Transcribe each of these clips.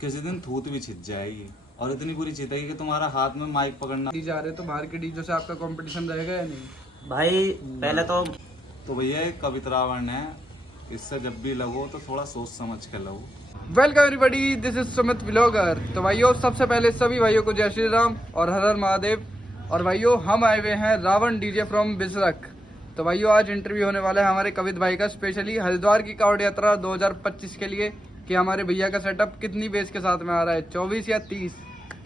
किसी दिन थूत भी छिद जाएगी और इतनी बुरी छिदेगी कि तुम्हारा हाथ में माइक पकड़ना। डी जा रहे तो बाहर के डीजों से आपका कंपटीशन रहेगा या नहीं? भाई पहले तो भैया एक कविता रावण है, इससे जब भी लगो तो थोड़ा सोच समझ के लगो। Welcome everybody, this is Sumit vlogger. तो भाइयों, सबसे पहले सभी भाइयों को जय श्री राम और हर हर महादेव। और भाइयों, हम आए हुए हैं रावण डीजे फ्रॉम बिसरख। तो भाइयों, आज इंटरव्यू होने वाला है हमारे कवित भाई का, स्पेशली हरिद्वार की कावड़ यात्रा 2025 के लिए, कि हमारे भैया का सेटअप कितनी बेस के साथ में आ रहा है, 24 या 30,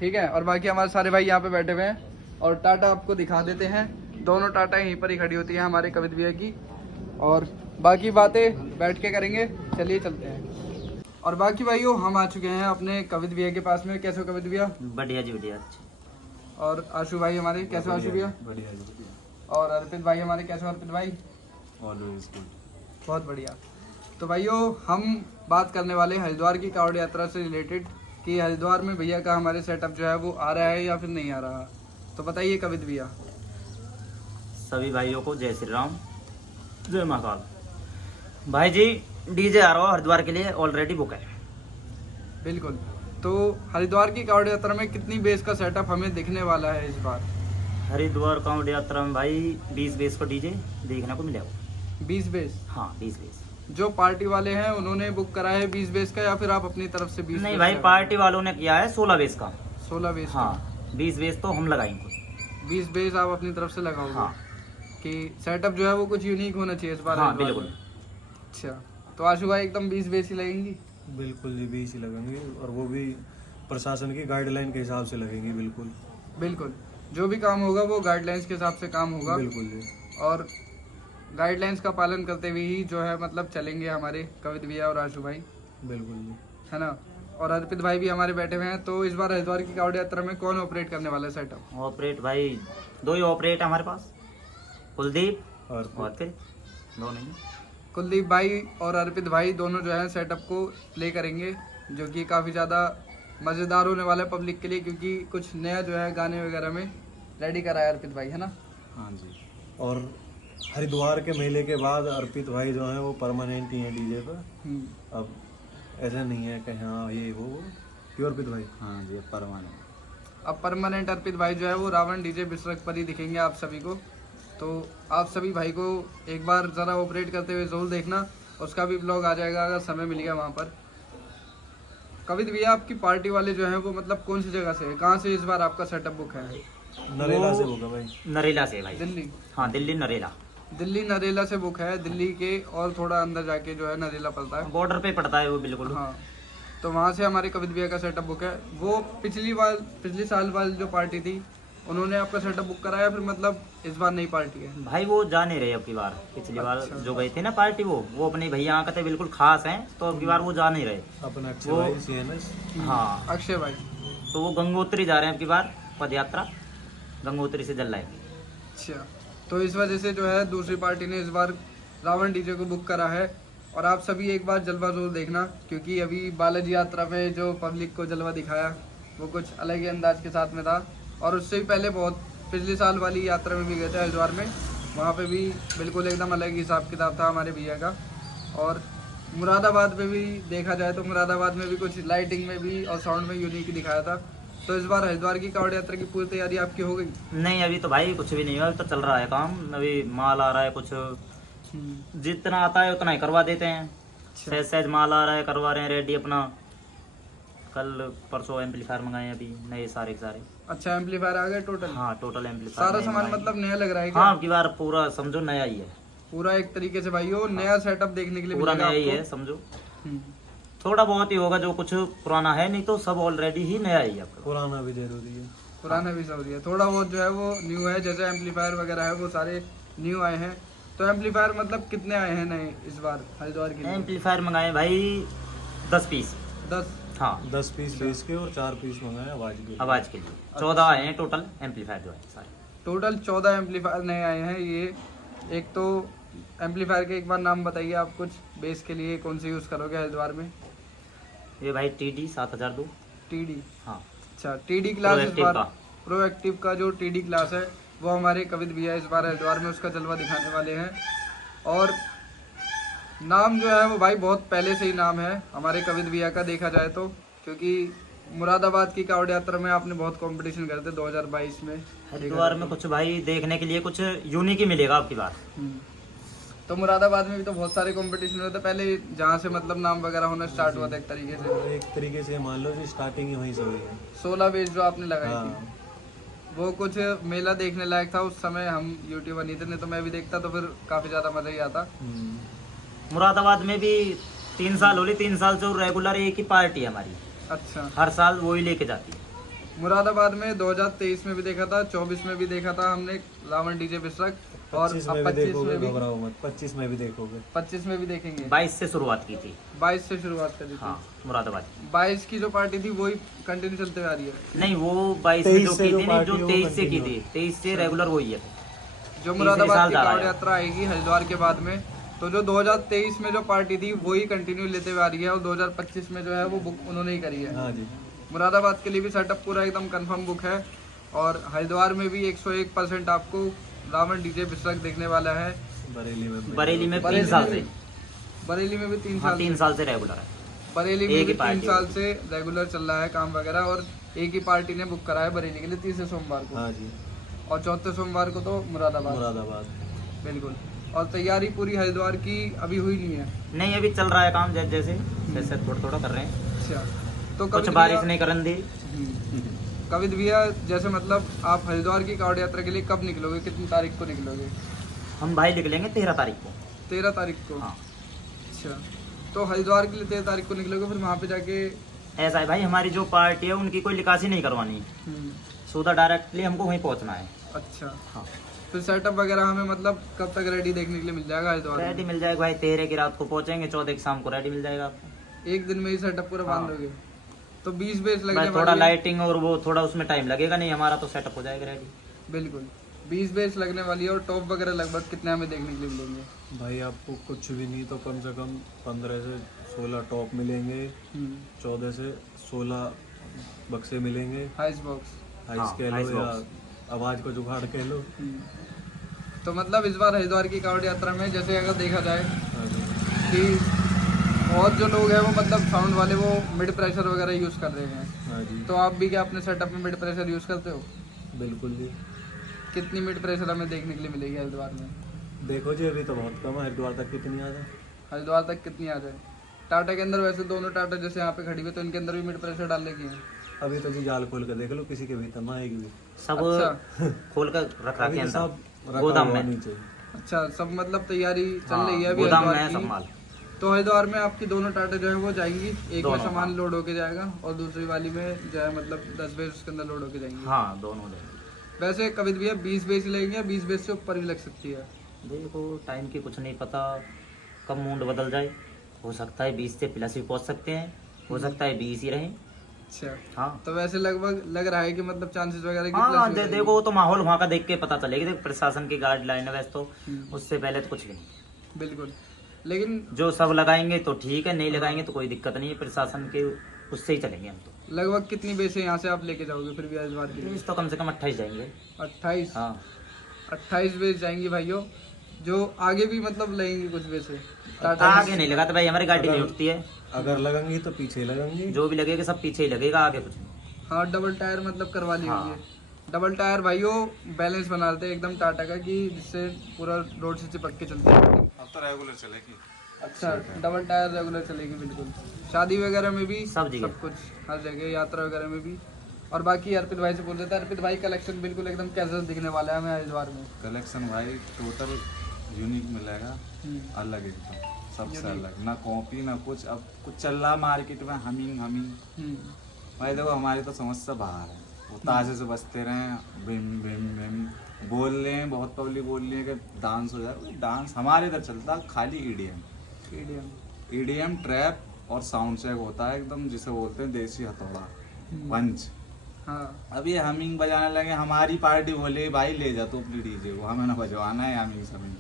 ठीक है। और बाकी हमारे सारे भाई यहाँ पे बैठे हुए हैं और टाटा आपको दिखा देते हैं। दोनों टाटा यहीं पर ही खड़ी होती है हमारे कवित भैया की, और बाकी बातें बैठ के करेंगे। चलिए चलते हैं। और बाकी भाइयों, हम आ चुके हैं अपने कवित भैया के पास में। कैसे हो कवित भैया? बढ़िया जी, बढ़िया। अच्छा, और आशु भाई हमारे कैसे हो? आशु भैया। बढ़िया जी, और अर्पित भाई हमारे कैसे हो? अर्पित भाई ऑलवेज गुड। बहुत बढ़िया। तो भाइयों, हम बात करने वाले हैं हरिद्वार की कावड़ यात्रा से रिलेटेड, कि हरिद्वार में भैया का हमारे सेटअप जो है वो आ रहा है या फिर नहीं आ रहा। तो बताइए कवित भैया। सभी भाइयों को जय श्री राम, जय महाकाल। भाई जी, डीजे आ रहा हो हरिद्वार के लिए, ऑलरेडी बुक है। बिल्कुल। तो हरिद्वार की कावड़ यात्रा में कितनी बेस का सेटअप हमें दिखने वाला है इस बार? हरिद्वार कांवड़ यात्रा में भाई 20 बेस को डीजे देखने को मिलेगा। 20 बेस? हाँ, 20 बेस। जो पार्टी वाले हैं उन्होंने बुक करा है 20 बेस का, या फिर आप अपनी तरफ से 20? नहीं भाई, पार्टी वालों ने किया है 16 बेस का। 16 बेस? हाँ, 20 बेस तो हम लगाएंगे। 20 बेस आप अपनी तरफ से लगाओगे? हाँ। कि सेटअप जो है वो कुछ यूनिक होना चाहिए इस बार? हाँ हरिद्वार बिल्कुल। में। अच्छा, तो आशु भाई एकदम 20 बेस ही लगेंगी? बिल्कुल जी, 20 ही लगेंगे, और वो भी प्रशासन की गाइडलाइन के हिसाब से लगेंगी। बिल्कुल बिल्कुल, जो भी काम होगा वो गाइडलाइंस के हिसाब से काम होगा। बिल्कुल जी। और गाइडलाइंस का पालन करते हुए ही जो है मतलब चलेंगे हमारे कवित भैया और आशु भाई, बिल्कुल जी। है ना। और अर्पित भाई भी हमारे बैठे हुए हैं। तो इस बार हरिद्वार की कावड़ यात्रा में कौन ऑपरेट करने वाला है सेटअप? ऑपरेट भाई 2 ही ऑपरेट है हमारे पास, कुलदीप और और फिर 2 नहीं। कुलदीप भाई और अर्पित भाई दोनों जो है सेटअप को प्ले करेंगे, जो कि काफ़ी ज़्यादा मज़ेदार होने वाला है पब्लिक के लिए, क्योंकि कुछ नया जो है गाने वगैरह में रेडी करा है अर्पित भाई, है ना। हाँ जी। और हरिद्वार के मेले के बाद अर्पित भाई जो हैं वो परमानेंट ही हैं डीजे पर। अब ऐसा नहीं है कि हाँ ये वो क्यों अर्पित भाई? हाँ जी, परमानेंट। अब परमानेंट अर्पित भाई जो है वो रावण डीजे बिसरख पर ही दिखेंगे आप सभी को। तो आप सभी भाई को एक बार ज़रा ऑपरेट करते हुए ज़रूर देखना, उसका भी ब्लॉग आ जाएगा अगर समय मिलेगा वहाँ पर। कवित भैया, आपकी पार्टी वाले जो हैं वो मतलब कौन सी जगह से है, कहाँ से इस बार आपका सेटअप बुक है? नरेला से होगा भाई। नरेला से भाई। दिल्ली? हाँ, दिल्ली नरेला। दिल्ली नरेला से बुक है। दिल्ली के और थोड़ा अंदर जाके जो है नरेला पड़ता है, बॉर्डर पे पड़ता है वो, बिल्कुल। हाँ। तो वहाँ से हमारे कवित भैया का सेटअप बुक है। वो पिछली साल वाली जो पार्टी थी उन्होंने आपका सेटअप बुक कराया, फिर मतलब इस बार नई पार्टी है? भाई वो जा नहीं रहे अब की बार। पिछली बार अच्छा। जो गए थे ना पार्टी, वो अपने भैया यहाँ का थे, बिल्कुल खास हैं, तो अब की बार वो जा नहीं रहे। अपना अक्षय वो- भाई CNS। हाँ, अक्षय भाई। तो वो गंगोत्री जा रहे हैं अब की बार, पद यात्रा गंगोत्री से जल लाएंगे। अच्छा, तो इस वजह से जो है दूसरी पार्टी ने इस बार रावण डीजे को बुक करा है। और आप सभी एक बार जलवा जरूर देखना, क्योंकि अभी बालाजी यात्रा में जो पब्लिक को जलवा दिखाया वो कुछ अलग ही अंदाज के साथ में था। और उससे भी पहले बहुत पिछली साल वाली यात्रा में भी गए थे हरिद्वार में, वहाँ पे भी बिल्कुल एकदम अलग हिसाब किताब था हमारे भैया का। और मुरादाबाद में भी देखा जाए तो मुरादाबाद में भी कुछ लाइटिंग में भी और साउंड में यूनिक दिखाया था। तो इस बार हरिद्वार की कावड़ यात्रा की पूरी तैयारी आपकी हो गई? नहीं, अभी तो भाई कुछ भी नहीं हुआ, अभी तो चल रहा है काम। अभी माल आ रहा है, कुछ जितना आता है उतना ही करवा देते हैं। सहज सहज माल आ रहा है, करवा रहे हैं रेडी अपना। कल परसों एम्पलीफायर मंगाए हैं अभी नए, सारे के सारे। अच्छा, एम्पलीफायर आ गए टोटल? हाँ, टोटल एम्पलीफायर सारा सामान मतलब नया लग रहा है क्या? हाँ, अब की बार पूरा समझो नया ही है। पूरा एक तरीके से भाइयों नया सेटअप देखने के लिए पूरा मिलेगा नया ही आपको। है समझो। हम्म। थोड़ा बहुत ही होगा जो कुछ पुराना है, नहीं तो सब ऑलरेडी ही नया ही है आपका। पुराना भी जरूरी है। पुराना भी सब दिया, थोड़ा बहुत जो है वो न्यू है, जैसे एम्पलीफायर वगैरह है वो सारे न्यू आए हैं। तो एम्पलीफायर मतलब कितने आए हैं नए इस बार हरिद्वार के लिए? एम्पलीफायर मंगाए भाई 10 पीस। 10? हाँ, 10 पीस बेस के और 4 पीस मंगाए आवाज के लिए। आवाज के लिए 14 आए हैं टोटल एम्पलीफायर जो है सारे। टोटल 14 एम्पलीफायर नए आए हैं। ये एक तो एम्पलीफायर के एक बार नाम बताइए आप कुछ, बेस के लिए कौन से यूज़ करोगे हरिद्वार में? ये भाई TD 7002। TD? हाँ, अच्छा, TD क्लास इस प्रोएक्टिव बार। का। प्रोएक्टिव का जो TD क्लास है वो हमारे कवित भैया इस बार हरिद्वार में उसका जलवा दिखाने वाले हैं। और नाम जो है वो भाई बहुत पहले से ही नाम है हमारे कवित भैया का, देखा जाए तो क्योंकि मुरादाबाद की कावड़ यात्रा में आपने बहुत कंपटीशन करे थे 2022 में। हरिद्वार में कुछ भाई देखने के लिए कुछ यूनिक ही मिलेगा आपकी बात। तो मुरादाबाद में भी तो बहुत सारे कंपटीशन हुए थे पहले, जहाँ से मतलब नाम वगैरह होना स्टार्ट हुआ था एक तरीके से। एक तरीके से मान लो जी स्टार्टिंग ही वहीं से हुई है। 16 बेस जो आपने लगाई हाँ। थी वो कुछ मेला देखने लायक था उस समय। हम यूट्यूबर नहीं थे, नहीं तो मैं भी देखता तो फिर काफी ज्यादा मजा ही आता। मुरादाबाद में भी 3 साल हो गए, 3 साल से रेगुलर एक ही पार्टी है हमारी, अच्छा। हर साल वो ही लेके जाती है। मुरादाबाद में 2023 में भी देखा था, 24 में भी देखा था हमने रावण डीजे बिसरक, और 25 अब में भी 25 देखोगे, में भी, घबराओ मत, 25 में भी देखोगे। 25 में भी देखेंगे। 22 से शुरुआत की थी। 22 से शुरुआत करी थी। हाँ मुरादाबाद। 22 की जो पार्टी थी वही कंटिन्यू चलते हुए आ रही है। नहीं वो 22 में 23 जो से की जो थी नहीं, जो पार्टी है वो 23 से की continue थी, 23 से रेगुलर वही है। जो तीसरे मुरादाबाद साल की जा रहा कावड़ है। यात्रा आएगी हरिद्वार के बाद में, तो जो 2023 में जो पार्टी थी वही कंटिन्यू लेते हुए आ रही है, और 2025 में जो है वो बुक उन्होंने ही करी है। हाँ जी। मुरादाबाद के लिए भी सेटअप पूरा एकदम कंफर्म बुक है, और हरिद्वार में भी 101% आपको रावण डीजे बिसरक देखने वाला है। बरेली में 3 साल से। बरेली में भी 3 हाँ साल 3 साल से रेगुलर है। बरेली में एक भी ही 3 पार्टी साल से रेगुलर चल रहा है काम वगैरह, और एक ही पार्टी ने बुक करा है बरेली के लिए तीसरे सोमवार को, हाँ जी। और चौथे सोमवार को तो मुरादाबाद। बिल्कुल। और तैयारी पूरी हरिद्वार की अभी हुई नहीं है? नहीं अभी चल रहा है काम, जैसे जैसे थोड़ा थोड़ा कर रहे हैं। अच्छा। तो कुछ बारिश नहीं करन दी। कवित भैया, जैसे मतलब आप हरिद्वार की कावड़ यात्रा के लिए कब निकलोगे, कितनी तारीख को निकलोगे? हम भाई निकलेंगे 13 तारीख को। 13 तारीख को? हाँ। अच्छा, तो हरिद्वार के लिए 13 तारीख को निकलोगे, फिर वहाँ पे जाके? ऐसा है भाई, हमारी जो पार्टी है उनकी कोई निकासी नहीं करवानी, सीधा डायरेक्टली हमको वहीं पहुंचना है। अच्छा। हाँ। फिर सेटअप वगैरह हमें मतलब कब तक रेडी देखने के लिए मिल जाएगा हरिद्वार में? रेडी मिल जाएगा भाई, 13 की रात को पहुंचेंगे, 14 की शाम को रेडी मिल जाएगा आपको। एक दिन में ही सेटअप पूरा हाँ। बांध दोगे? तो 20 बेस लगने बस थोड़ा वाली है। लाइटिंग और वो थोड़ा उसमें टाइम लगेगा, नहीं हमारा तो सेटअप हो जाएगा रेडी। बिल्कुल। 20 बेस लगने वाली है, और टॉप वगैरह लगभग कितने हमें देखने के लिए मिलेंगे? भाई आपको कुछ भी नहीं तो कम से कम 15 से 16 टॉप मिलेंगे, 14 से 16 बक्से मिलेंगे, हाइस बॉक्स। हाइस हाँ, कह हाइस लो या बॉक्स। आवाज को जुगाड़ कह लो। तो मतलब इस बार हरिद्वार की कावड़ यात्रा में जैसे अगर देखा जाए हाँ जी। कि बहुत जो लोग हैं वो मतलब साउंड वाले वो मिड प्रेशर वगैरह यूज़ कर रहे हैं, हाँ जी। तो आप भी क्या अपने सेटअप में मिड प्रेशर यूज़ करते हो? बिल्कुल जी। कितनी मिड प्रेशर हमें देखने के लिए मिलेगी हरिद्वार में? देखो जी अभी तो बहुत कम है, हरिद्वार तक कितनी आ जाए? हरिद्वार तक कितनी आ जाए? टाटा के अंदर वैसे दोनों टाटा जैसे यहाँ पे खड़ी हुई, तो इनके अंदर भी मिड प्रेशर डालने की है? अभी तो जी जाल खोल कर देख लो, किसी के भीतर ना आएगी भी। सब अच्छा। खोल कर रख अभी रखे तो सब अंदर रखा गोदाम हुआ में। नीचे। अच्छा, सब मतलब तैयारी चल हाँ, रही है अभी गोदाम में हरिद्वार है सब की। माल। तो हरिद्वार में आपकी दोनों टाटा जो है वो जाएंगी, एक में दोनों, सामान हाँ। लोड होके जाएगा, और दूसरी वाली में जो है मतलब 10 बेस उसके अंदर लोड होके जाएंगी। हाँ दोनों लेंगे। वैसे कभी भी 20 बेस लेंगे या 20 बेस से ऊपर भी लग सकती है? देखो टाइम की कुछ नहीं पता, कब मूड बदल जाए, हो सकता है 20 से प्लस भी पहुंच सकते हैं, हो सकता है 20 ही रहे। अच्छा। हाँ। तो वैसे लगभग लग रहा है कि मतलब चांसेस वगैरह की हाँ plus हो जाएगी। देखो वो तो माहौल वहाँ का देख के पता चलेगी, देखो प्रशासन की गाइडलाइन है वैसे तो, उससे पहले तो कुछ भी नहीं। बिल्कुल। लेकिन जो सब लगाएंगे तो ठीक है, नहीं लगाएंगे तो कोई दिक्कत नहीं है, प्रशासन के उससे ही चलेंगे हम तो। लगभग कितनी बेसें यहाँ से आप लेके जाओगे फिर भी हरिद्वार के लिए? बेस तो कम से कम 28 जाएंगे। 28? हाँ 28 बेस जाएंगी भाइयों, जो आगे भी मतलब लगेंगी कुछ बेसें? आगे नहीं लगाते भाई, हमारी गाड़ी नहीं उठती है, अगर लगेंगी तो पीछे लगेंगी। जो भी लगेगा सब पीछे ही लगेगा, आगे कुछ नहीं। हाँ, डबल टायर मतलब करवा ली हाँ। हुई है। डबल टायर भाइयों बैलेंस बना लेते हैं एकदम टाटा का, कि जिससे पूरा रोड से चिपक के चलती है। अब तो रेगुलर चलेगी। अच्छा, डबल टायर रेगुलर चलेगी बिल्कुल। शादी वगैरह में भी सब जगह। कुछ, हर जगह, यात्रा वगैरह में भी। और बाकी अर्पित भाई से पूछ लेते हैं, अर्पित भाई कलेक्शन बिल्कुल एकदम कैसा दिखने वाला है हमें हरिद्वार में? कलेक्शन भाई टोटल यूनिक मिलेगा, अलग एकदम, सबसे अलग, ना कॉपी ना कुछ। अब कुछ चल रहा मार्केट में हमिंग भाई, देखो हमारी तो समझ से बाहर है, वो ताजे से बजते रहे, बिम बिम बिम बोल रहे हैं, बहुत पब्लिक बोल रही है कि डांस हो जाए। डांस हमारे इधर चलता खाली ईडीएम ट्रैप और साउंड चेक होता है एकदम, जिसे बोलते हैं देसी हथौड़ा पंच। हाँ। अब ये हमिंग बजाने लगे, हमारी पार्टी बोले भाई ले जा तो अपनी डीजे को, हमें ना बजवाना है हमिंग समिंग।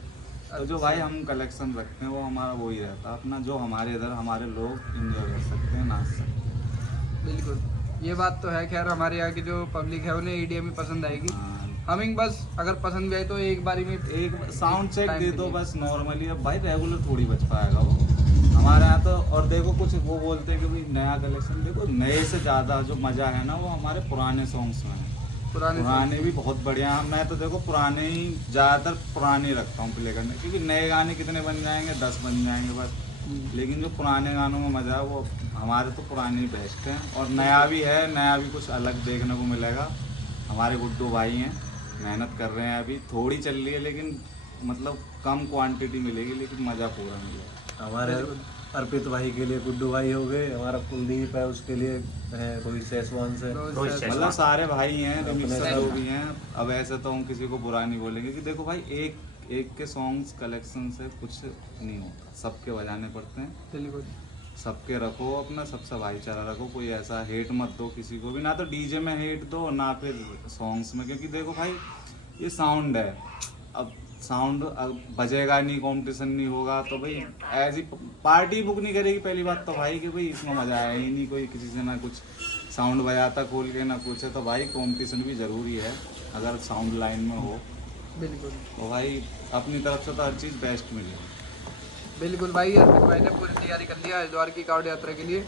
तो जो भाई हम कलेक्शन रखते हैं वो हमारा वही रहता है अपना, जो हमारे इधर हमारे लोग इंजॉय कर सकते हैं, नाच सकते हैं। बिल्कुल, ये बात तो है। खैर हमारे यहाँ की जो पब्लिक है उन्हें ईडीएम ही पसंद आएगी। हमिंग बस अगर पसंद भी आए तो एक बारी में एक साउंड चेक time दे के दो लिए। बस नॉर्मली। अब भाई रेगुलर थोड़ी बच पाएगा वो, हमारे यहाँ तो, और देखो कुछ वो बोलते हैं कि भाई नया कलेक्शन, देखो नए से ज़्यादा जो मज़ा है ना वो हमारे पुराने सॉन्ग्स में है। पुराने भी बहुत बढ़िया हैं। मैं तो देखो पुराने ही ज़्यादातर पुराने ही रखता हूँ प्ले करने, क्योंकि नए गाने कितने बन जाएंगे, 10 बन जाएंगे बस। लेकिन जो पुराने गानों में मज़ा है वो हमारे तो पुराने ही बेस्ट हैं। और नया भी है, नया भी कुछ अलग देखने को मिलेगा। हमारे गुड्डू भाई हैं, मेहनत कर रहे हैं, अभी थोड़ी चल रही है लेकिन मतलब कम क्वांटिटी मिलेगी लेकिन मज़ा पूरा मिलेगा। हमारे अर्पित भाई के लिए गुड्डू भाई हो गए, हमारा कुलदीप है उसके लिए है रोहित सैसवान से। मतलब सारे भाई हैं, रिमिक्सर जो भी हैं। अब ऐसे तो हम किसी को बुरा नहीं बोलेंगे कि देखो भाई एक के सॉन्ग्स कलेक्शन से कुछ नहीं होता, सबके बजाने पड़ते हैं। बिल्कुल, सबके रखो अपना, सबसे भाईचारा रखो, कोई ऐसा हेट मत दो किसी को भी, ना तो डीजे में हेट दो ना फिर सॉन्ग्स में। क्योंकि देखो भाई ये साउंड है, अब साउंड बजेगा नहीं, कंपटीशन नहीं होगा तो भाई ऐसी पार्टी बुक नहीं करेगी पहली बात तो भाई कि भाई इसमें मजा आया ही नहीं, कोई किसी से ना कुछ साउंड बजाता खोल के ना कुछ है। तो भाई कंपटीशन भी ज़रूरी है अगर साउंड लाइन में हो। बिल्कुल, तो भाई अपनी तरफ से तो हर चीज़ बेस्ट मिलेगी। बिल्कुल भाई। अर्पित भाई ने पूरी तैयारी कर लिया हरिद्वार की कावड़ यात्रा के लिए,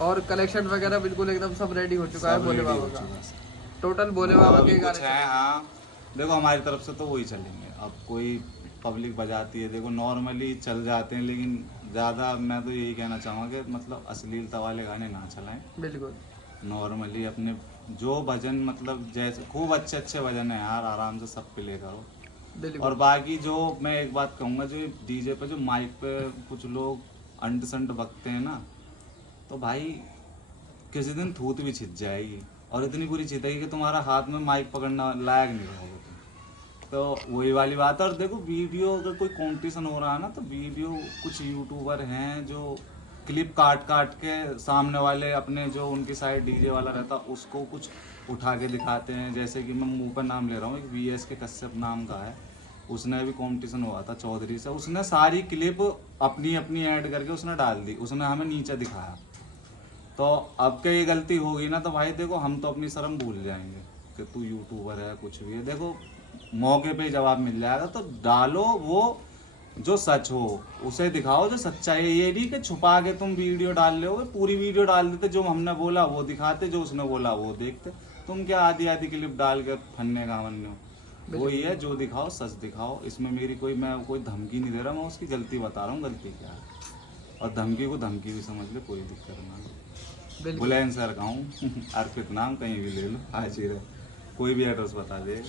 और कलेक्शन वगैरह बिल्कुल एकदम सब रेडी हो चुका है भोले बाबा का। टोटल भोले बाबा के कुछ गाने है, हाँ देखो हमारी तरफ से तो वही चलेंगे। अब कोई पब्लिक बजाती है, देखो नॉर्मली चल जाते हैं लेकिन ज़्यादा मैं तो यही कहना चाहूँगा कि मतलब अश्लीलता वाले गाने ना चलाएं। बिल्कुल, नॉर्मली अपने जो भजन मतलब जैसे खूब अच्छे अच्छे भजन है यार, आराम से सब प्ले करो। बिल्कुल। और बाकी जो मैं एक बात कहूँगा, जो डीजे पे जो माइक पे कुछ लोग अंट संट बकते हैं ना, तो भाई किसी दिन थूत भी छिद जाएगी और इतनी बुरी छिदेगी कि तुम्हारा हाथ में माइक पकड़ना लायक नहीं रहोगे तुम। तो वही वाली बात है। और देखो वीडियो अगर कोई कंपटीशन हो रहा है ना, तो वीडियो कुछ यूट्यूबर हैं जो क्लिप काट काट के सामने वाले अपने जो उनकी साइड डीजे वाला रहता उसको कुछ उठा के दिखाते हैं। जैसे कि मैं मुंह पर नाम ले रहा हूँ, एक VS के कश्यप नाम का है, उसने भी कंपटीशन हुआ था चौधरी से, उसने सारी क्लिप अपनी अपनी ऐड करके उसने डाल दी, उसने हमें नीचे दिखाया। तो अब क्या ये गलती होगी ना, तो भाई देखो हम तो अपनी शर्म भूल जाएंगे कि तू यूट्यूबर है कुछ भी है। देखो मौके पे जवाब मिल जाएगा, तो डालो वो जो सच हो उसे दिखाओ, जो सच्चाई है। ये नहीं कि छुपा के तुम वीडियो डाल रहे हो, पूरी वीडियो डाल देते, जो हमने बोला वो दिखाते, जो उसने बोला वो देखते। तुम क्या आधी आधी क्लिप डाल के फन्ने का मन हो। वो ये है, जो दिखाओ सच दिखाओ। इसमें मेरी मैं कोई धमकी नहीं दे रहा, मैं उसकी गलती बता रहा हूँ, गलती क्या है। और धमकी को धमकी भी समझ ले, कोई दिक्कत ना। बुलैन सर का हूँ अर्पित नाम, कहीं भी ले लो, हाजिर है, कोई भी एड्रेस बता दे।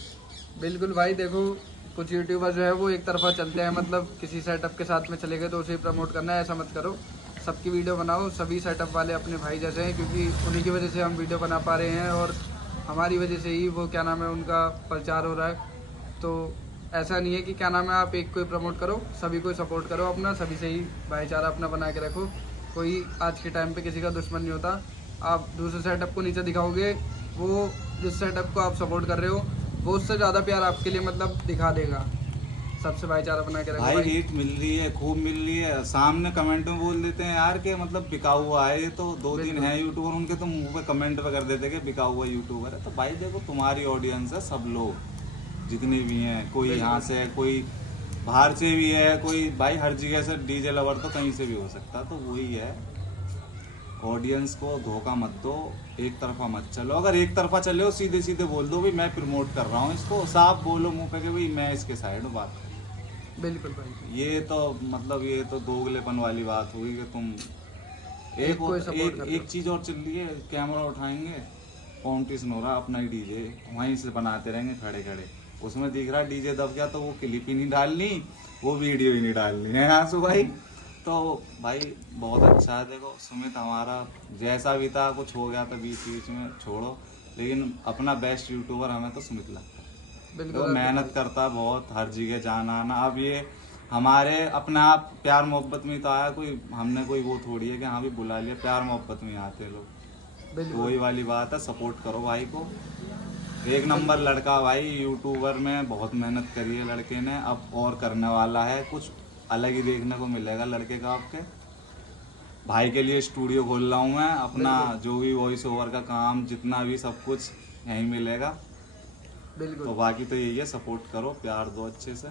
बिल्कुल भाई। देखो कुछ यूट्यूबर जो है वो एक तरफा चलते हैं, मतलब किसी सेटअप के साथ में चले गए तो उसे प्रमोट करना है, ऐसा मत करो। सबकी वीडियो बनाओ, सभी सेटअप वाले अपने भाई जैसे हैं, क्योंकि उन्हीं की वजह से हम वीडियो बना पा रहे हैं और हमारी वजह से ही वो क्या नाम है उनका प्रचार हो रहा है। तो ऐसा नहीं है कि क्या नाम है आप एक को प्रमोट करो, सभी को सपोर्ट करो अपना, सभी से ही भाईचारा अपना बना के रखो। कोई आज के टाइम पे किसी का दुश्मन नहीं होता। आप दूसरे सेटअप को नीचे दिखाओगे, वो जिस सेटअप को आप सपोर्ट कर रहे हो वो उससे ज़्यादा प्यार आपके लिए मतलब दिखा देगा। सबसे भाईचारा बना के रखो भाई। भाई। हिट मिल रही है, खूब मिल रही है, सामने कमेंट में बोल देते हैं यार के मतलब बिका हुआ है। ये तो 2-3 है यूट्यूबर, उनके तो मुंह पे कमेंट पे कर देते कि बिका हुआ यूट्यूबर है। तो भाई देखो तुम्हारी ऑडियंस है, सब लोग जितने भी हैं, कोई यहाँ से है, कोई बाहर से भी है, कोई भाई हर जगह से डीजे लवर तो कहीं से भी हो सकता। तो वही है, ऑडियंस को धोखा मत दो, एक तरफा मत चलो। अगर एक तरफा चले हो सीधे सीधे बोल दो भाई मैं प्रमोट कर रहा हूँ इसको, साफ बोलो मुंह पे कि भाई मैं इसके साइड हूँ, बात। बिल्कुल भाई। ये तो मतलब ये तो दोगलेपन वाली बात हुई कि तुम एक चीज और चल रही है, कैमरा उठाएंगे, कॉम्पिटिशन हो रहा अपना ही डीजे वहीं से बनाते रहेंगे खड़े खड़े, उसमें दिख रहा डीजे दब गया तो वो क्लिप ही नहीं डालनी, वो वीडियो ही नहीं डालनी है आंसू भाई। तो भाई बहुत अच्छा है। देखो सुमित हमारा जैसा भी था, कुछ हो गया था बीच में छोड़ो, लेकिन अपना बेस्ट यूट्यूबर हमें तो सुमित लगता है। बिल्कुल वो मेहनत करता है बहुत, हर जगह जाना आना। अब ये हमारे अपने आप प्यार मोहब्बत में तो आया, कोई हमने कोई वो थोड़ी है कि हाँ भी बुला लिया, प्यार मोहब्बत में आते लोग। तो वही वाली बात है, सपोर्ट करो भाई को। एक नंबर लड़का भाई, यूट्यूबर में बहुत मेहनत करी है लड़के ने, अब और करने वाला है, कुछ अलग ही देखने को मिलेगा लड़के का। आपके भाई के लिए स्टूडियो खोल रहा हूँ मैं अपना, जो भी वॉइस ओवर का काम जितना भी सब कुछ यहीं मिलेगा। बिल्कुल। तो बाकी तो यही है, सपोर्ट करो, प्यार दो अच्छे से।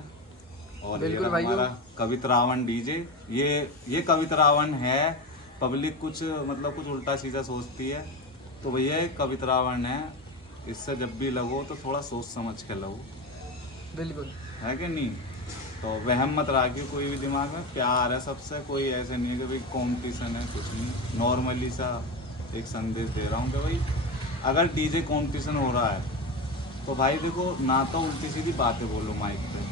और बिल्कुल ये भाई, हमारा कवितरावन डीजे। ये कवितरावन है। पब्लिक कुछ मतलब कुछ उल्टा सीधा सोचती है, तो भैया ये कवितरावन है। इससे जब भी लगो तो थोड़ा सोच समझ के लगो, बिल्कुल है कि नहीं। तो वहम मत रखिए कोई भी दिमाग में, प्यार है सबसे, कोई ऐसे नहीं है कि भाई कंपटीशन है, कुछ नहीं। नॉर्मली सा एक संदेश दे रहा हूँ कि भाई अगर डीजे कंपटीशन हो रहा है तो भाई देखो ना, तो उल्टी सीधी बातें बोलो माइक पे।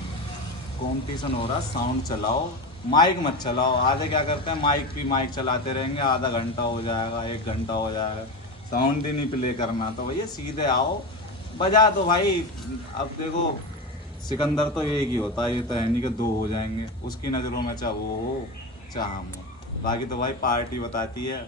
कंपटीशन हो रहा है, साउंड चलाओ, माइक मत चलाओ। आधे क्या करते हैं, माइक पे माइक चलाते रहेंगे, आधा घंटा हो जाएगा, 1 घंटा हो जाएगा, साउंड ही नहीं प्ले करना। तो भैया सीधे आओ, बजा दो भाई। अब देखो सिकंदर तो एक ही होता है, ये तो है नहीं कि 2 हो जाएंगे। उसकी नज़रों में चाहे वो हो चाहे हम हो, बाकी तो भाई पार्टी बताती है।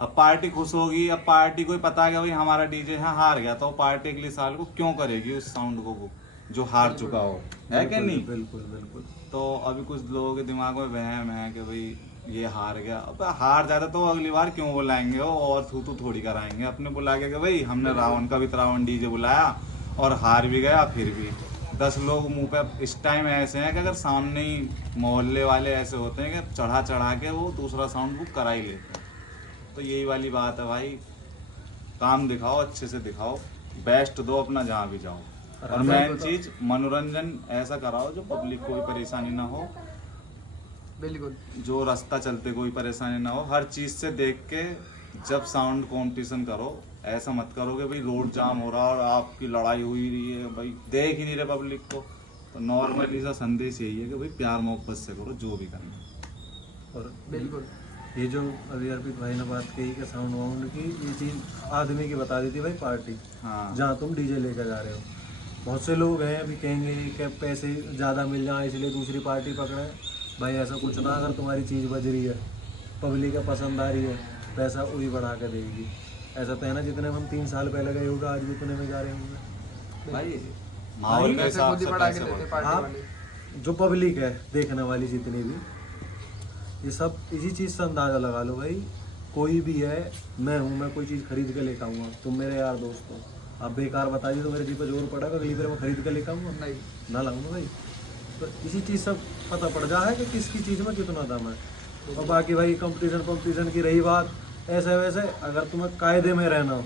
अब पार्टी खुश होगी, अब पार्टी को ही पता है कि भाई हमारा डीजे यहाँ हार गया, तो पार्टी अगले साल को क्यों करेगी उस साउंड को जो हार चुका हो, है कि नहीं। बिल्कुल बिल्कुल। तो अभी कुछ लोगों के दिमाग में वहम है कि भाई ये हार गया, अब हार जाता तो अगली बार क्यों बुलाएंगे वो, और थू थोड़ी कराएंगे अपने बुला के कि भाई हमने रावण का भी रावण डीजे बुलाया और हार भी गया। फिर भी 10 लोग मुंह पे इस टाइम ऐसे हैं कि अगर सामने ही मोहल्ले वाले ऐसे होते हैं कि चढ़ा चढ़ा के वो दूसरा साउंड बुक करा ही लेते हैं। तो यही वाली बात है भाई, काम दिखाओ, अच्छे से दिखाओ, बेस्ट दो अपना जहाँ भी जाओ। और मेन चीज मनोरंजन ऐसा कराओ जो पब्लिक को भी परेशानी ना हो, बिल्कुल जो रास्ता चलते कोई परेशानी ना हो। हर चीज से देख के जब साउंड कंपटीशन करो, ऐसा मत करो कि भाई रोड जाम हो रहा है और आपकी लड़ाई हुई रही है, भाई देख ही नहीं रहे पब्लिक को। तो नॉर्मली सा संदेश यही है कि भाई प्यार मोहब्बत से करो जो भी करना। और बिल्कुल ये जो अभी अर्पित भाई ने बात कही कि साउंड वाउंड की, ये चीज़ आदमी की बता दी थी भाई पार्टी, हाँ जहाँ तुम डीजे लेकर जा रहे हो। बहुत से लोग हैं अभी कहेंगे कि पैसे ज़्यादा मिल जाए इसलिए दूसरी पार्टी पकड़े। भाई ऐसा कुछ ना, अगर तुम्हारी चीज़ बज रही है, पब्लिक को पसंद आ रही है, पैसा वही बढ़ा कर देगी। ऐसा तो है ना, जितने में हम 3 साल पहले गए होगा आज भी उतने में जा रहे होंगे। भाई माहौल के पैसे हिसाब खुद ही से बढ़ा के पैसे देते बढ़ो। पार्टी आप वाले। जो पब्लिक है देखने वाली जितनी भी, ये सब इसी चीज़ से अंदाज़ा लगा लो भाई। कोई भी है, मैं कोई चीज़ खरीद के लेकर आऊँगा, तुम मेरे यार दोस्त हो, आप बेकार बता दी तो मेरे जी पर जोर पड़ेगा, अगली बार मैं खरीद के लेकर आऊँगा नहीं, ना लाऊंगा भाई। तो इसी चीज़ से पता पड़ जा है कि किसकी चीज़ में कितना दम है। और बाकी भाई कंपटीशन की रही बात, ऐसे वैसे अगर तुम्हें कायदे में रहना हो,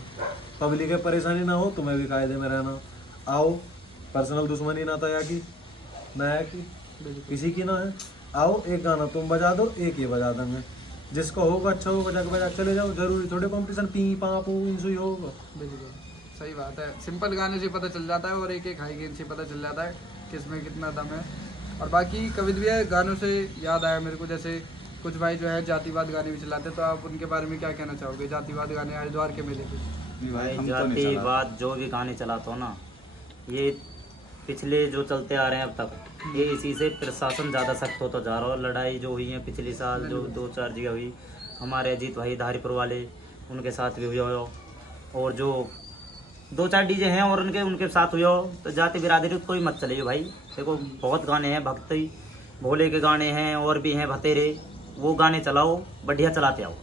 पब्लिक की परेशानी ना हो, तुम्हें भी कायदे में रहना हो। आओ, पर्सनल दुश्मनी ना तो या की ना या की किसी की ना है। आओ, एक गाना तुम बजा दो, एक ये बजा देंगे, जिसको होगा अच्छा हो बजा चले जाओ। जरूरी थोड़े कंपटीशन पी पा पू इनसे ही होगा। बिल्कुल सही बात है। सिंपल गाने से पता चल जाता है और एक हाई गेन से पता चल जाता है किसमें कितना दम है। और बाकी कभी भी गानों से याद आया मेरे को, जैसे कुछ भाई जो है जातिवाद गाने भी चलाते हैं, तो आप उनके बारे में क्या कहना चाहोगे? जातिवाद गाने हरिद्वार के मेले पे। नहीं भाई, हम तो नहीं चला। जातिवाद जो भी गाने चलाता हो ना, ये पिछले जो चलते आ रहे हैं अब तक, ये इसी से प्रशासन ज़्यादा सख्त होता जा रहा है। लड़ाई जो हुई है पिछले साल, जो 2-4 जगह हुई, हमारे अजीत भाई धारीपुर वाले, उनके साथ भी हुआ हो, और जो 2-4 डीजे हैं और उनके साथ हुआ हो, तो जाति बिरादरी कोई मत चले भाई। देखो बहुत गाने हैं, भक्ति भोले के गाने हैं और भी हैं भतेरे, वो गाने चलाओ, बढ़िया चलाते आओ।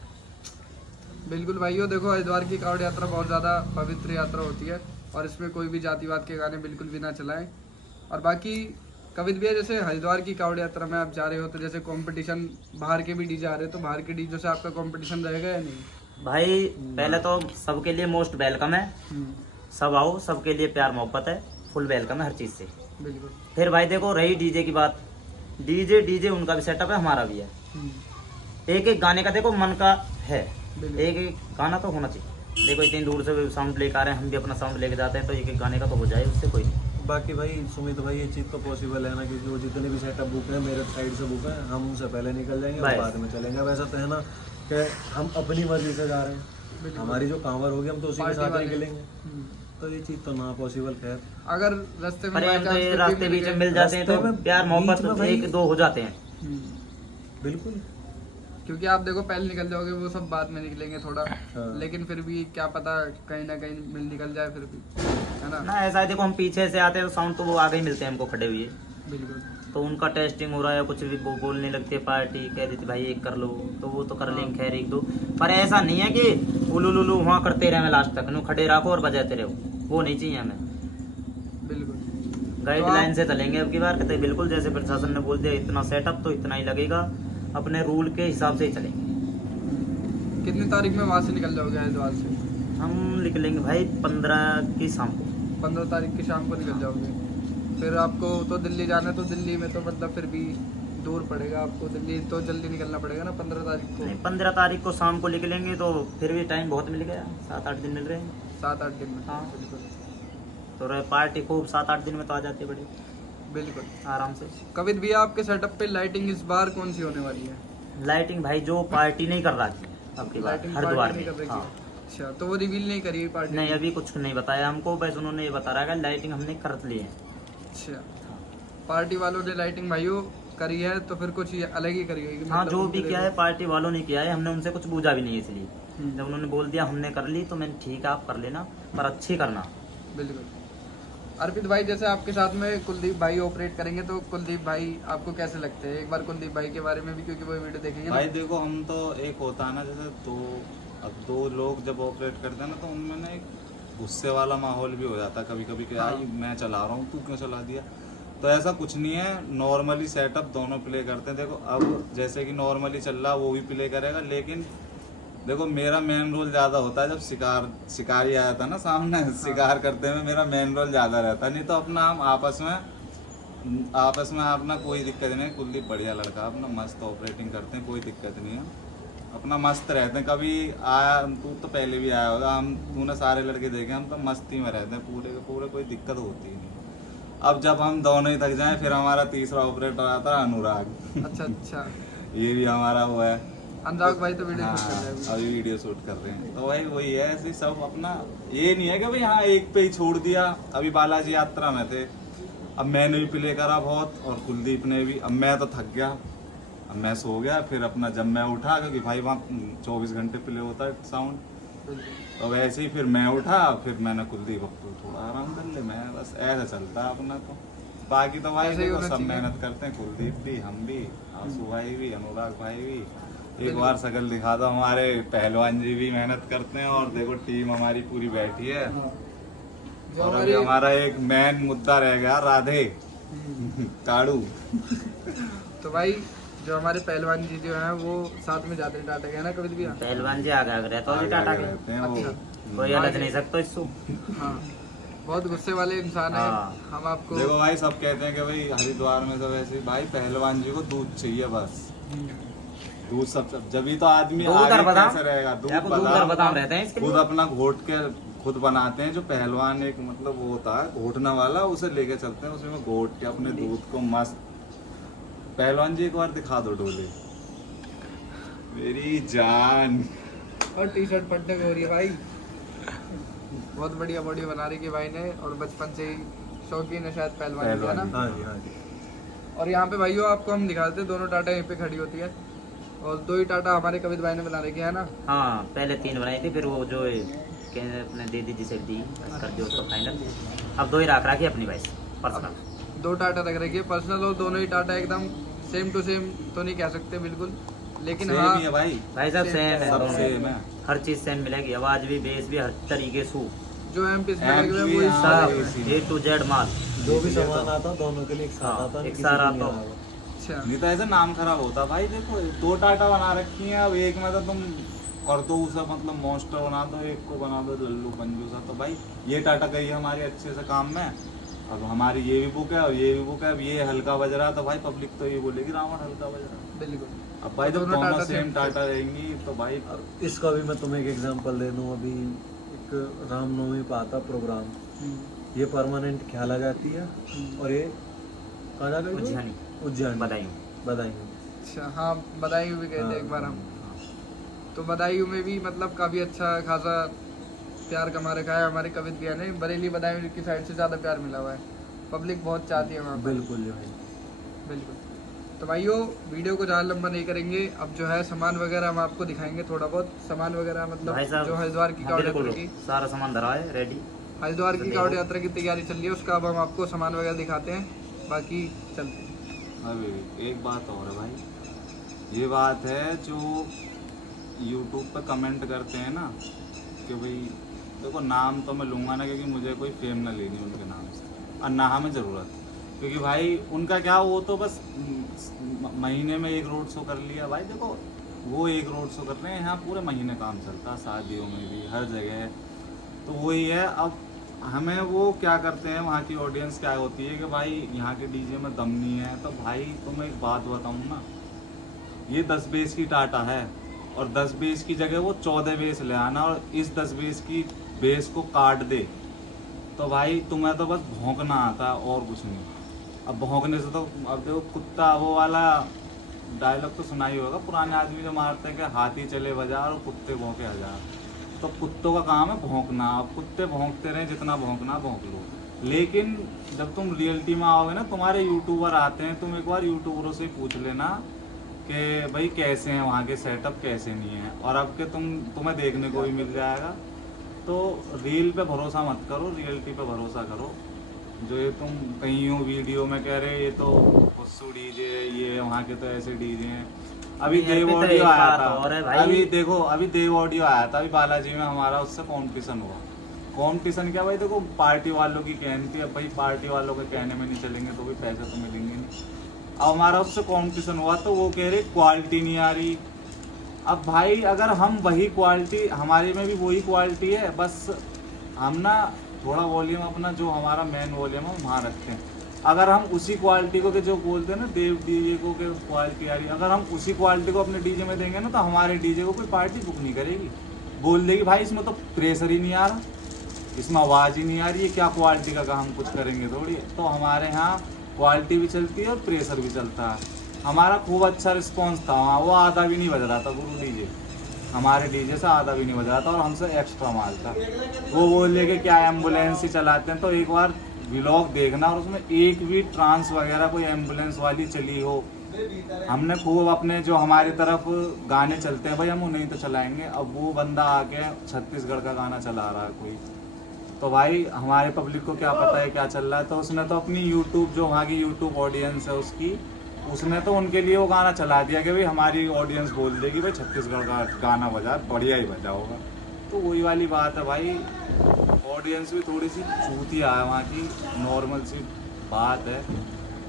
बिल्कुल भाइयों, देखो हरिद्वार की कांवड़ यात्रा बहुत ज़्यादा पवित्र यात्रा होती है और इसमें कोई भी जातिवाद के गाने बिल्कुल भी ना चलाएं। और बाकी कवित भी है, जैसे हरिद्वार की कांवड़ यात्रा में आप जा रहे हो तो जैसे कंपटीशन बाहर के भी डीजे आ रहे हैं, तो बाहर के डीजे से आपका कंपटीशन रहेगा या नहीं? भाई पहले तो सबके लिए मोस्ट वेलकम है, सब आओ, सबके लिए प्यार मोहब्बत है, फुल वेलकम है हर चीज़ से। बिल्कुल। फिर भाई देखो रही डीजे की बात, डीजे उनका भी सेटअप है, हमारा भी है। एक एक गाने का देखो मन का है, एक एक गाना तो होना चाहिए। देखो इतनी दूर से साउंड लेकर आ रहे हैं, हम भी अपना साउंड लेके जाते हैं, तो एक एक गाने का तो हो जाए, उससे कोई नहीं। बाकी भाई सुमित भाई, ये चीज़ तो पॉसिबल है ना, क्योंकि वो जितने भी सेटअप बुक हैं मेरे साइड से बुक हैं, हम उनसे पहले निकल जाएंगे और बाद में चलेंगे। वैसा तो है ना कि हम अपनी मर्जी से जा रहे हैं, हमारी जो कांवर होगी हम तो उसी के साथ निकलेंगे। तो ये चीज़ तो ना पॉसिबल। खैर अगर रास्ते में अरे हम तो ये रास्ते बीच में मिल जाते हैं तो प्यार मोहब्बत एक दो हो जाते हैं। बिल्कुल, क्योंकि आप देखो पहले निकल जाओगे, वो सब बाद में निकलेंगे थोड़ा, लेकिन फिर भी क्या पता कहीं ना कहीं मिल निकल जाए, फिर भी है ना। ना ऐसा है, देखो हम पीछे से आते हैं तो साउंड तो वो आगे ही मिलते हैं हमको खड़े हुए, बिल्कुल। तो उनका टेस्टिंग हो रहा है, कुछ भी वो बोलने लगते हैं, पार्टी कह देती भाई एक कर लो, तो वो तो कर लेंगे खैर एक दो, पर ऐसा नहीं है कि उलू वहाँ करते रहे लास्ट तक, नो खड़े रखो और बजाते रहो, वो नहीं चाहिए हमें। बिल्कुल। गाइडलाइन से चलेंगे अब की बार, कहते हैं बिल्कुल जैसे प्रशासन ने बोल दिया इतना सेटअप तो इतना ही लगेगा, अपने रूल के हिसाब से ही चलेंगे। कितनी तारीख में वहाँ से निकल जाओगे हरिद्वार से? हम निकलेंगे भाई 15 की शाम को। 15 तारीख की शाम को निकल जाओगे। फिर आपको तो दिल्ली जाना है, तो दिल्ली में तो मतलब फिर भी दूर पड़ेगा आपको, दिल्ली तो जल्दी निकलना पड़ेगा ना 15 तारीख को। नहीं, 15 तारीख को शाम को निकलेंगे तो फिर भी टाइम बहुत मिल गया, 7-8 दिन मिल रहे हैं। 7-8 दिन में। हाँ। बिल्कुल तो पार्टी खूब 7-8 दिन में तो आ जाती है बड़ी बिल्कुल। आराम से। कवित भैया आपके सेटअप पे लाइटिंग इस बार कौन सी होने वाली है? लाइटिंग भाई जो पार्टी नहीं कर रहा थी अब की बार लाइटिंग हरिद्वार पार्टी नहीं में। कर रही हाँ। थी। अच्छा, तो वो रिवील नहीं करी पार्टी? नहीं, अभी कुछ नहीं बताया हमको, बस उन्होंने ये बता रहा है लाइटिंग हमने कर ली है। अच्छा, पार्टी वालों ने लाइटिंग भाइयों करी है तो फिर कुछ ये अलग ही करी होगी? हाँ, मतलब जो उनके भी किया देखो। है पार्टी वालों ने किया है, हमने उनसे कुछ पूछा भी नहीं है, इसलिए हम्म। जब उन्होंने बोल दिया हमने कर ली तो मैंने ठीक है आप कर लेना, पर अच्छी करना। बिल्कुल। अर्पित भाई, जैसे आपके साथ में कुलदीप भाई ऑपरेट करेंगे तो कुलदीप भाई आपको कैसे लगते हैं? एक बार कुलदीप भाई के बारे में भी, क्योंकि वो वीडियो देखेंगे ना। भाई देखो, हम तो एक होता है ना, जैसे दो लोग जब ऑपरेट करते हैं ना, तो उनमें ना एक गुस्से वाला माहौल भी हो जाता है कभी कभी कि हाँ। भाई मैं चला रहा हूँ, तू क्यों चला दिया। तो ऐसा कुछ नहीं है, नॉर्मली सेटअप दोनों प्ले करते हैं। देखो अब जैसे कि नॉर्मली चल रहा वो भी प्ले करेगा, लेकिन देखो मेरा मेन रोल ज़्यादा होता है जब शिकारी आया था ना सामने, शिकार करते हुए मेरा मेन रोल ज़्यादा रहता है। नहीं तो अपना हम आपस में अपना कोई दिक्कत नहीं है। कुलदीप बढ़िया लड़का, अपना मस्त ऑपरेटिंग करते हैं, कोई दिक्कत नहीं है, अपना मस्त रहते हैं। कभी आया तू तो पहले भी आया होगा, तूने सारे लड़के देखे, हम तो मस्ती में रहते हैं पूरे के पूरे, कोई दिक्कत होती ही नहीं। अब जब हम दोनों ही थक जाएं, फिर हमारा तीसरा ऑपरेटर आता है अनुराग। अच्छा अच्छा, ये भी हमारा वो है। अनुराग भाई तो वीडियो शूट कर रहे हाँ, हैं अभी वीडियो शूट कर रहे हैं। तो भाई वही है, ऐसे ही सब अपना, ये नहीं है कि भाई हाँ एक पे ही छोड़ दिया। अभी बालाजी यात्रा में थे, अब मैंने भी प्ले करा बहुत और कुलदीप ने भी। अब मैं तो थक गया, अब मैं सो गया। फिर अपना जब मैं उठा, क्योंकि भाई वहाँ 24 घंटे प्ले होता है साउंड, तो वैसे ही फिर मैं उठा, फिर मैंने कुलदीप अब तो थोड़ा आराम कर ले, मैं बस ऐसा चलता है अपना। तो बाकी तो भाई ऐसे ही देखो होना सब चाहिए। मेहनत करते हैं, कुलदीप भी, हम भी, आंसू भाई भी, अनुराग भाई भी। एक बार शकल दिखा दो, हमारे पहलवान जी भी मेहनत करते हैं। और देखो टीम हमारी पूरी बैठी है। जो और अभी हमारी हमारा एक मेन मुद्दा रह गया, राधे काड़ू। तो भाई जो हमारे पहलवान जी जो हैं वो साथ में जाते हैं टाटा के, है ना कवित भैया? पहलवान जी आगे आगे रहता है टाटा के, रहते हैं वो। अच्छा। कोई अलग नहीं सकता इसको। हाँ, बहुत गुस्से वाले इंसान है। हाँ। हम आपको देखो भाई, सब कहते हैं कि भाई हरिद्वार में सब ऐसे, भाई पहलवान जी को दूध चाहिए बस। दूध सब जब ही तो आदमी दूध आगे और बादाम? कैसे रहेगा। क्या को दूध और बादाम रहते हैं इसके खुद लिए? अपना घोट के खुद बनाते हैं। जो पहलवान एक मतलब वो होता है घोटना वाला, उसे लेके चलते हैं, उसमें घोट के अपने दूध को मस्त। पहलवान जी एक बार दिखा दो डोले, मेरी जान। और टी शर्ट पट्टे में हो रही है भाई। बहुत बढ़िया बॉडी बना रही है भाई ने, और बचपन से ही शौकीन है शायद पहलवान की, है ना? हाँ जी, हाँ जी। और यहाँ पे भाइयों आपको हम दिखा देते हैं, दोनों टाटा यहीं पे खड़ी होती है, और 2 ही टाटा हमारे कवित भाई ने बना रखी है ना? हाँ, पहले 3 बनाई थी, फिर वो जो अपने दीदी जी से दी कर दिया उसको फाइनल। अब 2 ही रखी अपनी भाई पर्सनल। 2 टाटा रख रखी है पर्सनल, और दोनों ही टाटा एकदम सेम टू सेम तो नहीं कह सकते बिल्कुल, लेकिन सेम हाँ ही है भाई, भाई साहब सेम है सब दोनों। सेम है। हर चीज सेम मिलेगी, आवाज भी, बेस भी, हर तरीके से जो एम पी MP वही हाँ, सारा वही है। सीन। A to Z माल। जो भी सामान आता दोनों के लिए एक साथ हाँ, आता, एक किसी साथ को आता। नहीं आएगा। अच्छा, नहीं तो ऐसे नाम खराब होता भाई। देखो 2 टाटा बना रखी हैं, अब एक में तो तुम कर दो उसे मतलब मॉन्स्टर बना दो, एक को बना दो लल्लू पंजू सा। तो भाई ये टाटा गई है हमारी अच्छे से काम में, अब हमारी ये भी बुक है और ये भी बुक है। अब ये हल्का बज रहा है तो भाई पब्लिक तो ये बोलेगी रावण हल्का बज रहा है। बिल्कुल। अब भाई जब दोनों दोनों टाटा सेम सेम टाटा रहेंगी तो भाई अब इसका भी मैं तुम्हें एक एग्जांपल दे दूं। अभी एक रामनवमी पे आता प्रोग्राम, ये परमानेंट ख्याल जाती है, और ये कहाँ जा गई? उज्जैनी। उज्जैन। बधाई। बधाई। अच्छा, हाँ बदायूं भी गए थे एक बार हम। तो बदायूं में भी मतलब काफ़ी अच्छा खासा प्यार कमा रखा है हमारे कवित भैया ने। बरेली बदायूं की साइड से ज़्यादा प्यार मिला हुआ है, पब्लिक बहुत चाहती है वहाँ पर। बिल्कुल जी भाई, बिल्कुल। तो भाइयों वीडियो को ज़्यादा लंबा नहीं करेंगे, अब जो है सामान वगैरह हम आपको दिखाएंगे, थोड़ा बहुत सामान वगैरह मतलब भाई साहब, जो हरिद्वार की हाँ, कावड़ बिल्कुल, यात्रा की सारा सामान धरा है रेडी। हरिद्वार की कावड़ यात्रा की तैयारी चल रही है, उसका अब हम आपको सामान वगैरह दिखाते हैं, बाकी चलते हैं। अभी एक बात और है भाई, ये बात है जो यूट्यूब पे कमेंट करते हैं ना कि भाई देखो नाम तो मैं लूँगा ना, क्योंकि मुझे कोई फेम ना लेनी उनके नाम से। और ना हमें ज़रूरत। क्योंकि भाई उनका क्या, वो तो बस महीने में एक रोड शो कर लिया। भाई देखो वो एक रोड शो कर रहे हैं, यहाँ पूरे महीने काम चलता है, शादियों में भी हर जगह। तो वही है, अब हमें वो क्या करते हैं, वहाँ की ऑडियंस क्या होती है कि भाई यहाँ के डीजे में दम नहीं है। तो भाई तुम्हें एक बात बताऊँ ना, ये 10 बेस की टाटा है और 10 बेस की जगह वो 14 बेस ले आना और इस 10 बेस की बेस को काट दे, तो भाई तुम्हें तो बस भौंकना आता है और कुछ नहीं। अब भौंकने से तो, अब देखो कुत्ता, वो वाला डायलॉग तो सुना ही होगा, पुराने आदमी जो मारते हैं कि हाथी चले बाजार और कुत्ते भौंके हजार। तो कुत्तों का काम है भौंकना। अब कुत्ते भौंकते रहे, जितना भौंकना भौंक लो। लेकिन जब तुम रियलिटी में आओगे ना, तुम्हारे यूट्यूबर आते हैं, तुम एक बार यूट्यूबरों से पूछ लेना कि भाई कैसे हैं वहाँ के सेटअप, कैसे नहीं है, और अब के तुम्हें देखने को भी मिल जाएगा। तो रील पे भरोसा मत करो, रियलिटी पे भरोसा करो। जो ये तुम कहीं यूँ वीडियो में कह रहे ये तो खुस्सू डीजे, ये वहाँ के तो ऐसे डीजे हैं। अभी देव ऑडियो आया था, अभी देखो अभी देव ऑडियो आया था, अभी बालाजी में हमारा उससे कॉम्पिटिशन हुआ। कॉम्पिटिशन क्या भाई, देखो पार्टी वालों की कहनी थी। अब भाई पार्टी वालों के कहने में नहीं चलेंगे तो भी पैसे तो मिलेंगे नहीं। अब हमारा उससे कॉम्पिटिशन हुआ तो वो कह रहे क्वालिटी नहीं आ रही। अब भाई अगर हम वही क्वालिटी, हमारे में भी वही क्वालिटी है, बस हम ना थोड़ा वॉल्यूम अपना जो हमारा मेन वॉल्यूम है वहाँ रखते हैं। अगर हम उसी क्वालिटी को, के जो बोलते हैं ना देव डीजे को के क्वालिटी आ रही, अगर हम उसी क्वालिटी को अपने डीजे में देंगे ना, तो हमारे डीजे को कोई पार्टी बुक नहीं करेगी। बोल देगी भाई इसमें तो प्रेशर ही नहीं आ रहा, इसमें आवाज़ ही नहीं आ रही है, क्या क्वालिटी का हम कुछ करेंगे थोड़ी। तो हमारे यहाँ क्वालिटी भी चलती है और प्रेशर भी चलता है। हमारा खूब अच्छा रिस्पॉन्स था वहाँ, वो आधा भी नहीं बज रहा था गुरु डीजे, हमारे डीजे से आधा भी नहीं बज रहा था और हमसे एक्स्ट्रा माल था। वो बोले कि क्या एम्बुलेंस ही चलाते हैं, तो एक बार व्लॉग देखना और उसमें एक भी ट्रांस वगैरह कोई एम्बुलेंस वाली चली हो। हमने खूब अपने जो हमारी तरफ गाने चलते हैं भाई हम उन्हें तो चलाएंगे। अब वो बंदा आके छत्तीसगढ़ का गाना चला रहा है कोई, तो भाई हमारे पब्लिक को क्या पता है क्या चल रहा है। तो उसने तो अपनी यूट्यूब, जो वहाँ की यूट्यूब ऑडियंस है उसकी, उसने तो उनके लिए वो गाना चला दिया कि भाई हमारी ऑडियंस बोल देगी भाई छत्तीसगढ़ का गाना बजा, बढ़िया ही बजा होगा। तो वही वाली बात है भाई, ऑडियंस भी थोड़ी सी चूतिया है वहाँ की, नॉर्मल सी बात है।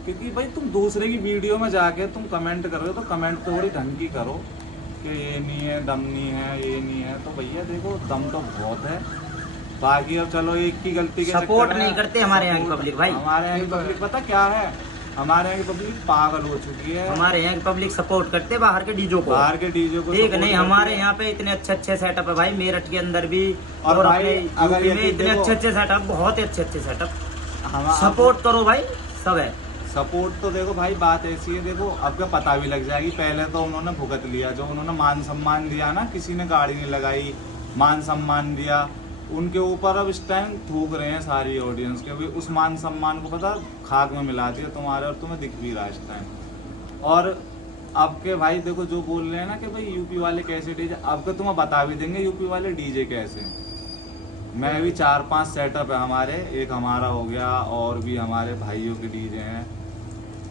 क्योंकि भाई तुम दूसरे की वीडियो में जाके तुम कमेंट कर रहे हो तो कमेंट थोड़ी ढंग की करो कि ये नहीं है, दम नहीं है, ये नहीं है। तो भैया देखो दम तो बहुत है, बाकी अब चलो एक की गलती के सपोर्ट नहीं करते हमारे यहाँ की पब्लिक भाई। हमारे यहाँ की पब्लिक पता क्या है, हमारे यहाँ की पब्लिक पागल हो चुकी है। हमारे यहाँ की पब्लिक सपोर्ट करते बाहर के डीजो को, बाहर के डीजे को ठीक नहीं। हमारे यहाँ पे इतने अच्छे सेटअप है भाई, मेरठ के अंदर भी और भाई अगर में इतने अच्छे सेटअप, बहुत ही अच्छे सेटअप। सपोर्ट करो भाई, सब है सपोर्ट। तो देखो भाई बात ऐसी है, देखो आपका पता भी लग जाएगी। पहले तो उन्होंने भुगत लिया, जो उन्होंने मान सम्मान दिया ना, किसी ने गाड़ी नहीं लगाई, मान सम्मान दिया उनके ऊपर। अब इस टाइम थूक रहे हैं सारी ऑडियंस के भी, उस मान सम्मान को पता खाक में मिला दिया तुम्हारे, और तुम्हें दिख भी रहा है इस टाइम। और अब के भाई देखो जो बोल रहे हैं ना कि भाई यूपी वाले कैसे डीजे, अब के तुम्हें बता भी देंगे यूपी वाले डीजे कैसे हैं। मैं भी 4-5 सेटअप है हमारे, एक हमारा हो गया और भी हमारे भाइयों के डीजे हैं,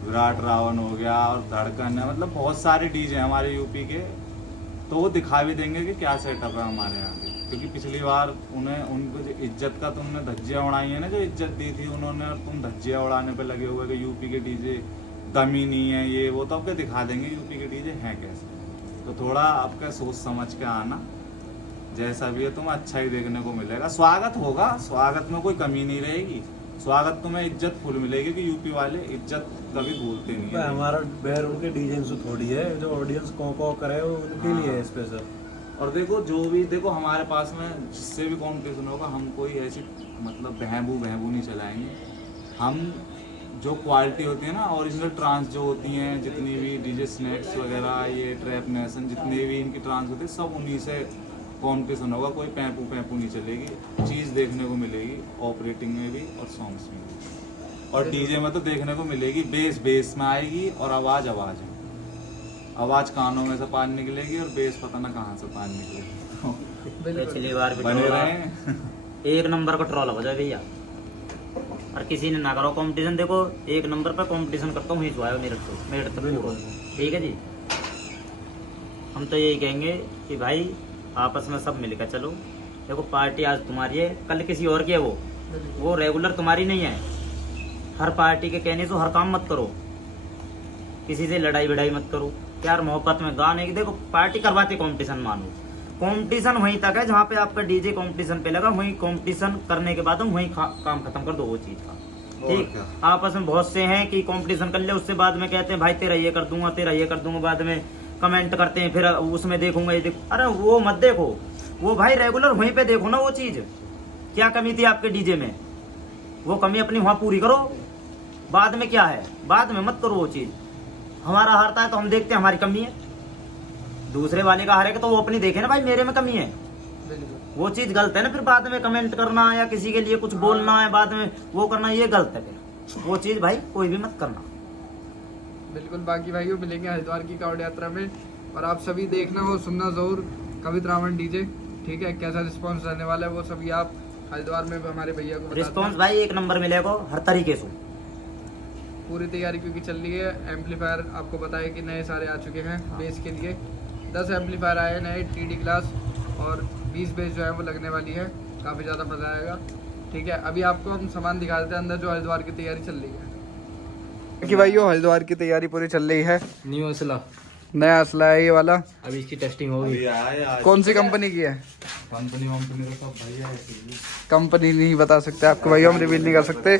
विराट रावण हो गया और धड़कन है, मतलब बहुत सारे डीजे हैं हमारे यूपी के। तो वो दिखा भी देंगे कि क्या सेटअप है हमारे यहाँ के। क्योंकि पिछली बार उन्हें, उनको जो इज्जत का तुमने धज्जियाँ उड़ाई है ना, जो इज्जत दी थी उन्होंने, और तुम धज्जियाँ उड़ाने पे लगे हुए कि यूपी के डीजे दम ही नहीं है ये वो। तो आपके दिखा देंगे यूपी के डीजे हैं कैसे। तो थोड़ा आपका सोच समझ के आना, जैसा भी है तुम्हें अच्छा ही देखने को मिलेगा। स्वागत होगा, स्वागत में कोई कमी नहीं रहेगी, स्वागत तुम्हें इज्जत फुल मिलेगी कि यूपी वाले इज्जत कभी भूलते नहीं है। हमारा बैर उनके डीजे से थोड़ी है, जो ऑडियंस को करे वो उनके लिए है स्पेशल। और देखो जो भी, देखो हमारे पास में जिससे भी कॉम्पिटिशन होगा, हम कोई ऐसी मतलब बहबू नहीं चलाएंगे। हम जो क्वालिटी होती है ना, ओरिजिनल ट्रांस जो होती हैं, जितनी भी डीजे स्नैक्स वगैरह, ये ट्रैप नेशन, जितने भी इनकी ट्रांस होती है, सब उन्हीं से कॉम्पिटिशन होगा। कोई पैंपू नहीं चलेगी, चीज़ देखने को मिलेगी ऑपरेटिंग में भी और सॉन्ग्स में भी। और डीजे में तो देखने को मिलेगी बेस में आएगी और आवाज़ में, आवाज़ कानों में से पार निकलेगी और बेस पता ना कहाँ से पार निकलेगी। पिछली बार बने रहे एक नंबर का ट्रॉल हो जाए भैया, और किसी ने ना करो कंपटीशन। देखो एक नंबर पर कंपटीशन करता हूँ, जो आयो मेरठ तक, ठीक है जी। हम तो यही कहेंगे कि भाई आपस में सब मिलकर चलो। देखो पार्टी आज तुम्हारी है, कल किसी और की है, वो रेगुलर तुम्हारी नहीं है। हर पार्टी के कहने से हर काम मत करो, किसी से लड़ाई भिड़ाई मत करो, प्यार मोहब्बत में गाने की। देखो पार्टी करवाते कंपटीशन मानो, कंपटीशन वहीं तक है जहाँ पे आपका डीजे कंपटीशन पे लगा, वहीं कंपटीशन करने के बाद हम वहीं काम खत्म कर दो वो चीज का। ठीक, आपस में बहुत से हैं कि कंपटीशन कर ले, उससे बाद में कहते हैं भाई तेरा ये कर दूंगा, तेरा ये कर दूंगा, बाद में कमेंट करते हैं फिर उसमें देखूंगा ये देखो। अरे वो मत देखो, वो भाई रेगुलर वहीं पे देखो ना वो चीज क्या कमी थी आपके डीजे में, वो कमी अपनी वहां पूरी करो। बाद में क्या है, बाद में मत करो वो चीज। हमारा हारता है तो हम देखते हैं हमारी कमी है, दूसरे वाले का हारेगा तो वो अपनी देखे ना भाई मेरे में कमी है, वो चीज गलत है ना। फिर बाद में कमेंट करना या किसी के लिए कुछ बोलना है बाद में वो करना, ये गलत है। फिर वो चीज भाई कोई भी मत करना। बिल्कुल। बाकी भाइयों मिलेंगे हरिद्वार की कांवड़ यात्रा में, और आप सभी देखना और सुनना जरूर कवित रावण डीजे। ठीक है, कैसा रिस्पांस रहने वाला है वो सभी आप हरिद्वार में हमारे भैया को रिस्पांस भाई एक नंबर मिलेगा हर तरीके से। पूरी तैयारी क्योंकि चल रही है। एम्पलीफायर आपको बताया कि नए सारे आ चुके हैं बेस के लिए, 10 एम्पलीफायर आए नए TD क्लास, और 20 बेस जो है वो लगने वाली है, काफ़ी ज़्यादा मजा आएगा। ठीक है, अभी आपको हम सामान दिखा देते हैं अंदर जो हरिद्वार की तैयारी चल रही है। कि भाइयों हरिद्वार की तैयारी पूरी चल रही है। न्यू असला, नया असला है ये वाला, अभी इसकी टेस्टिंग होगी। कौन सी कंपनी की है? कंपनी वंपनी तो सब भैया है, कंपनी नहीं बता सकते आपको भाइयों, हम रिवील नहीं कर सकते।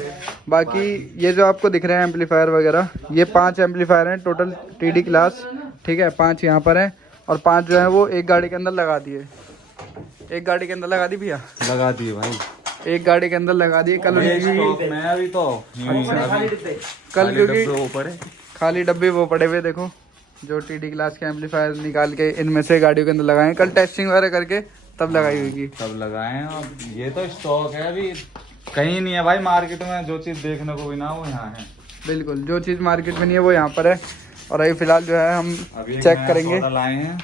बाकी ये जो आपको दिख रहे हैं एम्पलीफायर वगैरह, ये 5 एम्पलीफायर हैं टोटल TD क्लास। ठीक है, 5 यहाँ पर हैं और 5 जो है वो एक गाड़ी के अंदर लगा दिए। एक गाड़ी के अंदर लगा दी भैया, लगा दिए भाई, एक गाड़ी के अंदर लगा दिए। कल मैं अभी तो कल क्योंकि वो पड़े खाली डब्बे वो पड़े हुए देखो, जो TD क्लास के एम्पलीफायर निकाल के इनमें से गाड़ियों के अंदर लगाए, कल टेस्टिंग वगैरह करके तब लगाई हुई। तब लगाए हैं, और ये तो स्टॉक है, अभी कहीं नहीं है भाई मार्केट में। जो चीज देखने को भी ना वो यहाँ है। बिल्कुल, जो चीज़ मार्केट में नहीं है वो यहाँ पर है। और अभी फिलहाल जो है हम अभी चेक करेंगे लाए हैं,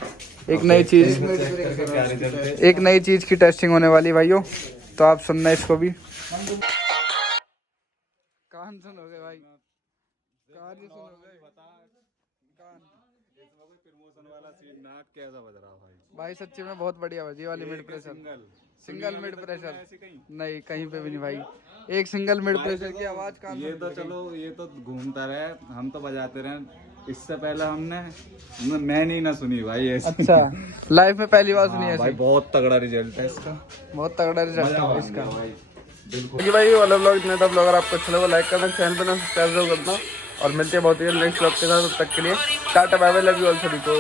एक नई चीज़, क्या रिजल्ट है। एक नई चीज़ की टेस्टिंग होने वाली भाइयों, तो आप सुनना इसको भी। कान सुनोगे भाई, कान ही सुनोगे। कैसा बज रहा भाई? भाई सच्ची में बहुत बढ़िया बजी वाली mid pressure, single mid pressure नहीं कहीं पे भी नहीं भाई, एक सिंगल मिड प्रेशर की आवाज कान। ये तो चलो ये तो घूमता रहे, हम तो बजाते रहे, इससे पहले मैं नहीं ना सुनी भाई ऐसी। अच्छा, लाइफ में पहली बार सुनी हाँ, ऐसी। भाई बहुत तगड़ा रिजल्ट है इसका, बहुत तगड़ा रिजल्ट है इसका। भाई बिल्कुल। क्योंकि भाई वाला ब्लॉग इतना था, ब्लॉग अगर आपको अच्छा लगा लाइक करना, चैनल पर सब्सक्राइब करना, और मिलते हैं बहुत ही नेक्स्ट ब्लॉग के साथ। तब तक के लिए tata bye bye, love you all सभी को।